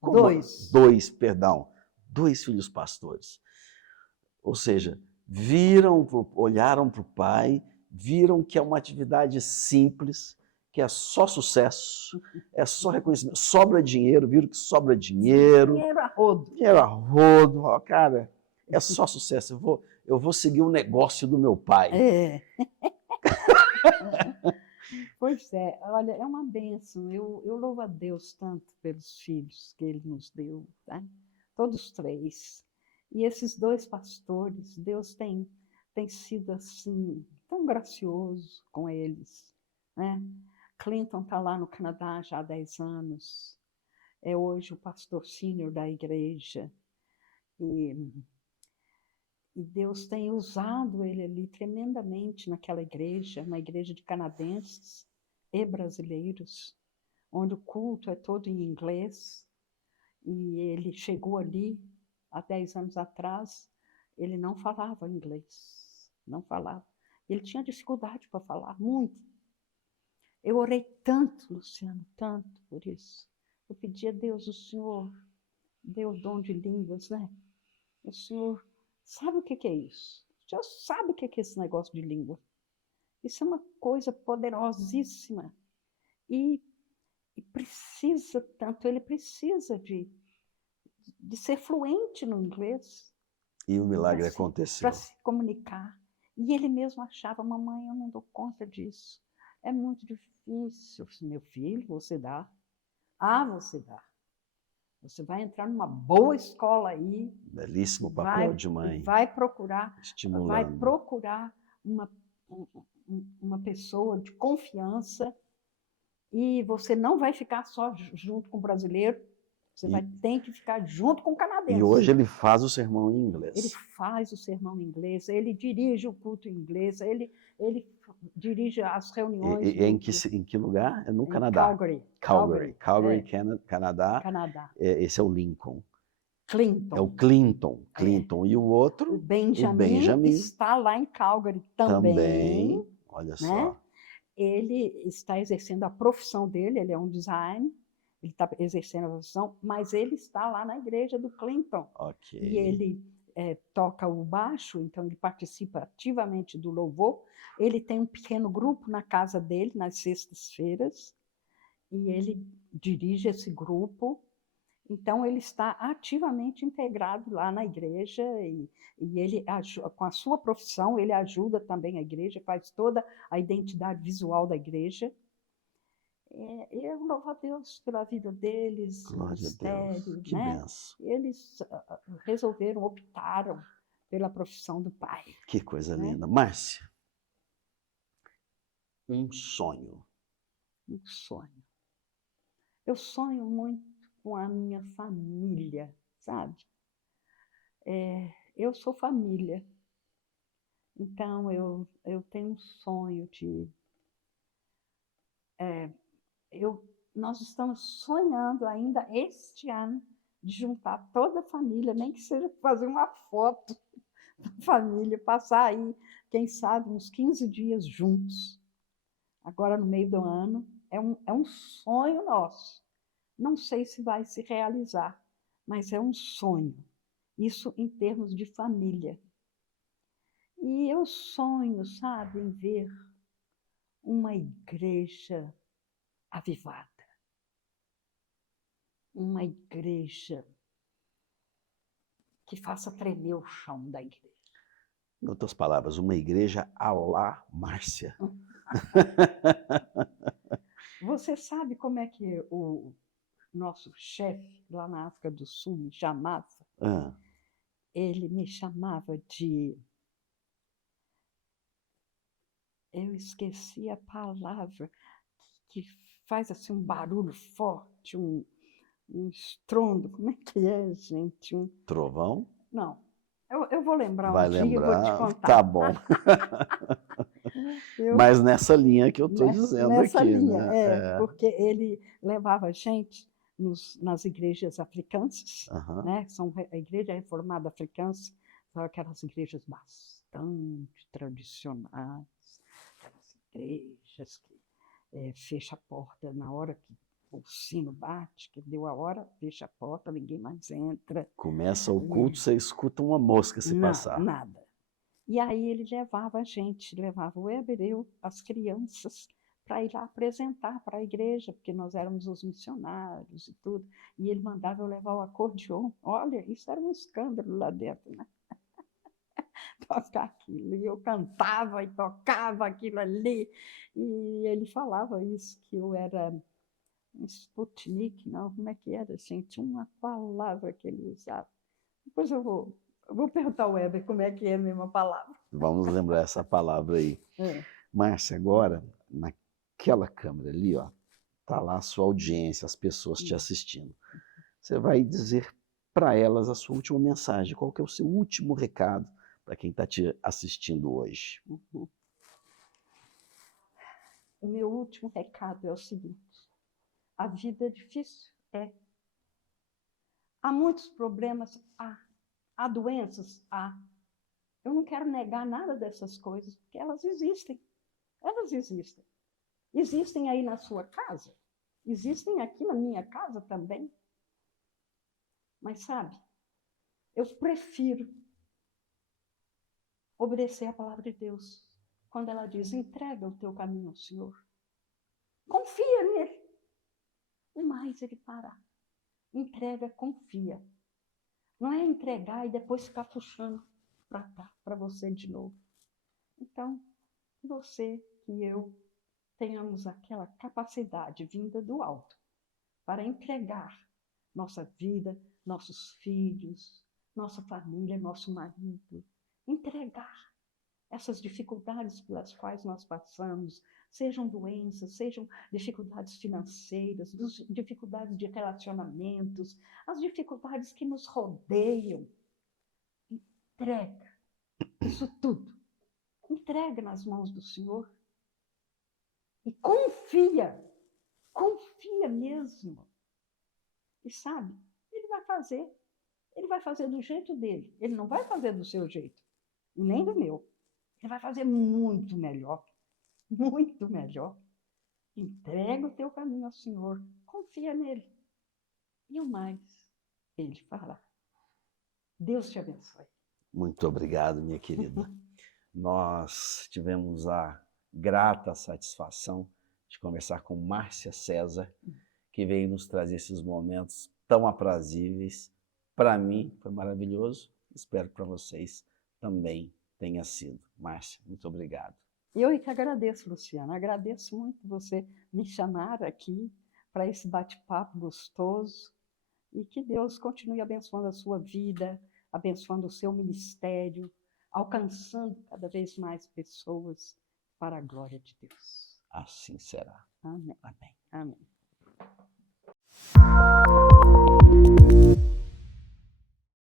Dois. Dois filhos pastores. Ou seja, olharam para o pai, viram que é uma atividade simples, que é só sucesso, é só reconhecimento, sobra dinheiro, viram que sobra dinheiro. Dinheiro a rodo. Dinheiro a rodo, ó, cara, é só sucesso, eu vou seguir o negócio do meu pai. Pois é, olha, é uma bênção. Eu louvo a Deus tanto pelos filhos que Ele nos deu, tá? Todos três. E esses dois pastores, Deus tem sido assim, tão gracioso com eles, né? Clinton está lá no Canadá já há 10 anos, é hoje o pastor sênior da igreja. E Deus tem usado ele ali tremendamente naquela igreja, uma igreja de canadenses e brasileiros, onde o culto é todo em inglês. E ele chegou ali há 10 anos atrás, ele não falava inglês, não falava. Ele tinha dificuldade para falar, muito. Eu orei tanto, Luciano, tanto por isso. Eu pedi a Deus, o Senhor deu o dom de línguas, né? O Senhor sabe o que é isso? O Senhor sabe o que é esse negócio de língua? Isso é uma coisa poderosíssima. E precisa tanto, ele precisa de ser fluente no inglês. E o milagre aconteceu. Para se comunicar. E ele mesmo achava, mamãe, eu não dou conta disso. É muito difícil. Meu filho, você dá. Você dá. Você vai entrar numa boa escola aí. Belíssimo papel de mãe. Vai procurar uma pessoa de confiança e você não vai ficar só junto com o brasileiro, você vai ter que ficar junto com o canadense. E hoje ele faz o sermão em inglês. Ele faz o sermão em inglês, ele dirige o culto em inglês, ele dirige as reuniões. Em que lugar? É no Canadá. Calgary, Canadá. Esse é o Lincoln. Clinton. É o Clinton. E o outro? O Benjamin está lá em Calgary também. Olha só. Né? Ele está exercendo a profissão dele, ele é um designer, ele está exercendo a profissão, mas ele está lá na igreja do Clinton. Okay. E ele toca o baixo, então ele participa ativamente do louvor. Ele tem um pequeno grupo na casa dele, nas sextas-feiras, e ele dirige esse grupo. Então, ele está ativamente integrado lá na igreja e ele, com a sua profissão, ele ajuda também a igreja, faz toda a identidade visual da igreja. Eu louvo a Deus pela vida deles, glória a Deus, que né? benção. Eles optaram pela profissão do pai. Que coisa linda. Márcia, um sonho. Um sonho. Eu sonho muito com a minha família, sabe? Eu sou família, então eu tenho um sonho de... nós estamos sonhando ainda este ano de juntar toda a família, nem que seja fazer uma foto da família, passar aí, quem sabe, uns 15 dias juntos, agora no meio do ano. É um sonho nosso. Não sei se vai se realizar, mas é um sonho. Isso em termos de família. E eu sonho, sabe, em ver uma igreja avivada, uma igreja que faça tremer o chão da igreja. Em outras palavras, uma igreja à la Márcia. Você sabe como é que o nosso chefe lá na África do Sul me chamava? Ah, Ele me chamava de... Eu esqueci a palavra que faz assim um barulho forte, um estrondo. Como é que é, gente? trovão? Não, eu vou lembrar Vai um dia e vou te lembrar? contar. Tá bom. Mas nessa linha que eu estou dizendo Nessa aqui, linha, né? porque ele levava a gente nas igrejas africanas, Aham. né? A Igreja Reformada Africana são aquelas igrejas bastante tradicionais, aquelas igrejas que fecha a porta na hora que o sino bate, que deu a hora, fecha a porta, ninguém mais entra. Começa o culto, você escuta uma mosca se Não, passar. nada. E aí ele levava a gente, levava o Weber, eu, as crianças, para ir lá apresentar para a igreja, porque nós éramos os missionários e tudo. E ele mandava eu levar o acordeon. Olha, isso era um escândalo lá dentro, né? Tocar aquilo. E eu cantava e tocava aquilo ali. E ele falava isso, que eu era um Sputnik, não, como é que era, gente? Uma palavra que ele usava. Depois eu vou perguntar ao Weber como é que é a mesma palavra. Vamos lembrar essa palavra aí. Márcia, agora, naquela câmera ali, ó, tá lá a sua audiência, as pessoas te assistindo. Você vai dizer para elas a sua última mensagem. Qual que é o seu último recado para quem está te assistindo hoje? Uhum. O meu último recado é o seguinte: a vida é difícil, é. Há muitos problemas, há doenças, há. Eu não quero negar nada dessas coisas, porque elas existem. Elas existem. Existem aí na sua casa, existem aqui na minha casa também. Mas sabe, eu prefiro obedecer a palavra de Deus quando ela diz: entrega o teu caminho ao Senhor. Confia nele. O mais ele fará. Entrega, confia. Não é entregar e depois ficar puxando para cá, para você de novo. Então, que você e eu tenhamos aquela capacidade vinda do alto para entregar nossa vida, nossos filhos, nossa família, nosso marido. Entregar essas dificuldades pelas quais nós passamos, sejam doenças, sejam dificuldades financeiras, dificuldades de relacionamentos, as dificuldades que nos rodeiam. Entrega isso tudo. Entrega nas mãos do Senhor e confia mesmo. E sabe, ele vai fazer do jeito dele, ele não vai fazer do seu jeito, e nem do meu. Ele vai fazer muito melhor, muito melhor. Entrega o teu caminho ao Senhor, confia nele. E o mais, ele fará. Deus te abençoe. Muito obrigado, minha querida. Nós tivemos a grata satisfação de conversar com Márcia César, que veio nos trazer esses momentos tão aprazíveis. Para mim, foi maravilhoso. Espero que para vocês também tenha sido. Márcia, muito obrigado. Eu que agradeço, Luciana. Agradeço muito você me chamar aqui para esse bate-papo gostoso e que Deus continue abençoando a sua vida, abençoando o seu ministério, alcançando cada vez mais pessoas para a glória de Deus. Assim será. Amém. Amém. Amém.